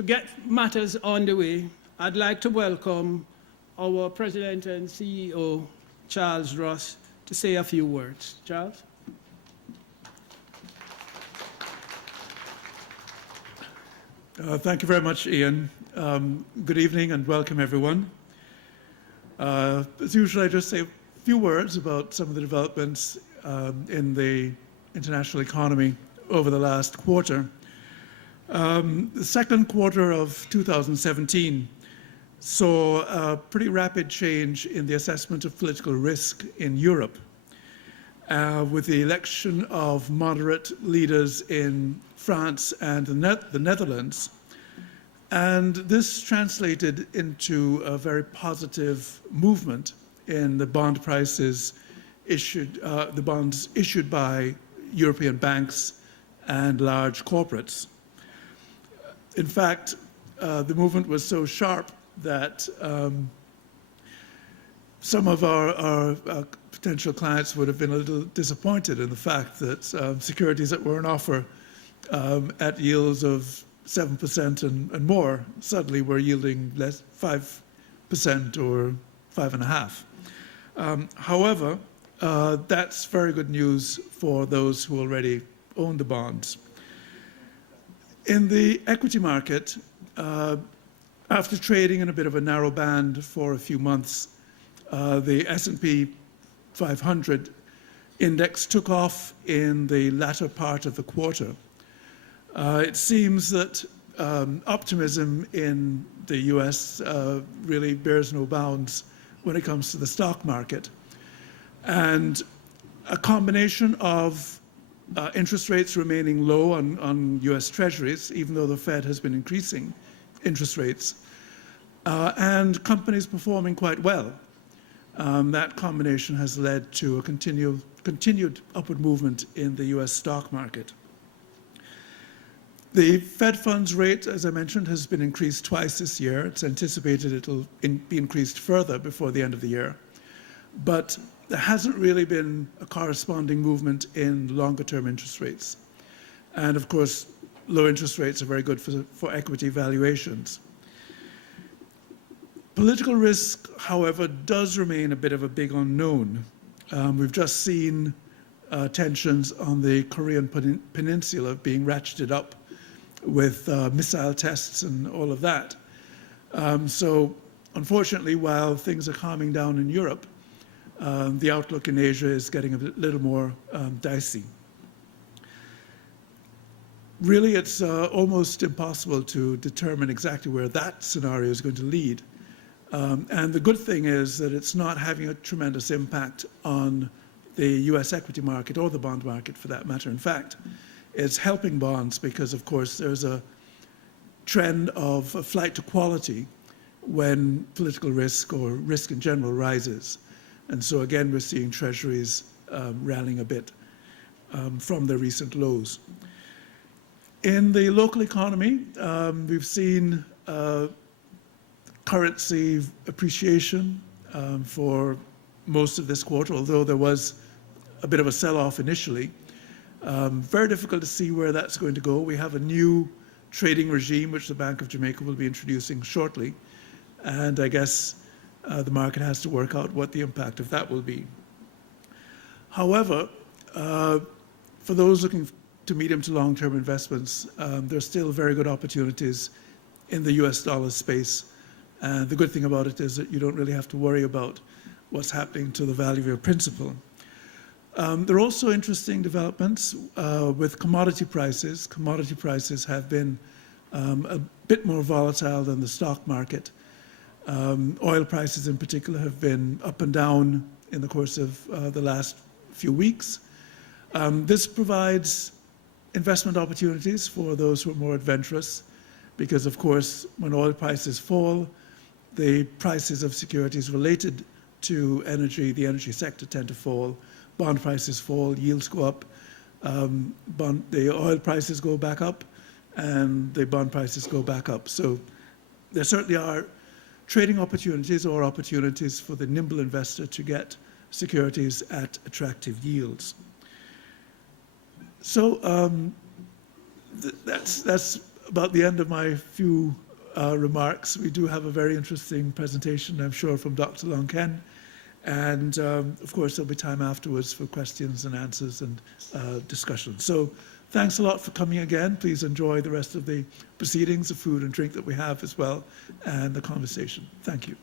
to get matters on the way, I'd like to welcome our President and CEO, Charles Ross, to say a few words. Charles? Thank you very much, Ian. Good evening and welcome, everyone. As usual, I just say a few words about some of the developments in the international economy over the last quarter. The second quarter of 2017 saw a pretty rapid change in the assessment of political risk in Europe, with the election of moderate leaders in France and the Netherlands. And this translated into a very positive movement in the bond prices issued, the bonds issued by European banks and large corporates. In fact, the movement was so sharp that some of our potential clients would have been a little disappointed in the fact that securities that were on offer at yields of 7% and more suddenly were yielding less 5% or 5.5%. However, that's very good news for those who already own the bonds. In the equity market, after trading in a bit of a narrow band for a few months, the S&P 500 index took off in the latter part of the quarter. It seems that optimism in the US really bears no bounds when it comes to the stock market. And a combination of interest rates remaining low on US Treasuries, even though the Fed has been increasing interest rates, and companies performing quite well. That combination has led to a continued upward movement in the US stock market. The Fed funds rate, as I mentioned, has been increased twice this year. It's anticipated it'll be increased further before the end of the year. But there hasn't really been a corresponding movement in longer-term interest rates. And of course, low interest rates are very good for equity valuations. Political risk, however, does remain a bit of a big unknown. We've just seen tensions on the Korean Peninsula being ratcheted up with missile tests and all of that. So unfortunately, while things are calming down in Europe, the outlook in Asia is getting a little more dicey. Really, it's almost impossible to determine exactly where that scenario is going to lead. And the good thing is that it's not having a tremendous impact on the US equity market or the bond market for that matter. In fact, it's helping bonds because, of course, there's a trend of a flight to quality when political risk or risk in general rises. And so again, we're seeing treasuries rallying a bit from their recent lows. In the local economy, we've seen currency appreciation for most of this quarter, although there was a bit of a sell-off initially. Very difficult to see where that's going to go. We have a new trading regime, which the Bank of Jamaica will be introducing shortly. And I guess the market has to work out what the impact of that will be. However, for those looking to medium to long-term investments, there's still very good opportunities in the US dollar space. And the good thing about it is that you don't really have to worry about what's happening to the value of your principal. There are also interesting developments with commodity prices. Commodity prices have been a bit more volatile than the stock market. Oil prices in particular have been up and down in the course of the last few weeks. This provides investment opportunities for those who are more adventurous because, of course, when oil prices fall, the prices of securities related to energy, the energy sector, tend to fall. Bond prices fall, yields go up, the oil prices go back up, and the bond prices go back up. So there certainly are trading opportunities or opportunities for the nimble investor to get securities at attractive yields. So that's about the end of my few remarks. We do have a very interesting presentation, I'm sure, from Dr. Longken. And of course, there'll be time afterwards for questions and answers and discussion. So thanks a lot for coming again. Please enjoy the rest of the proceedings, the food and drink that we have as well, and the conversation. Thank you.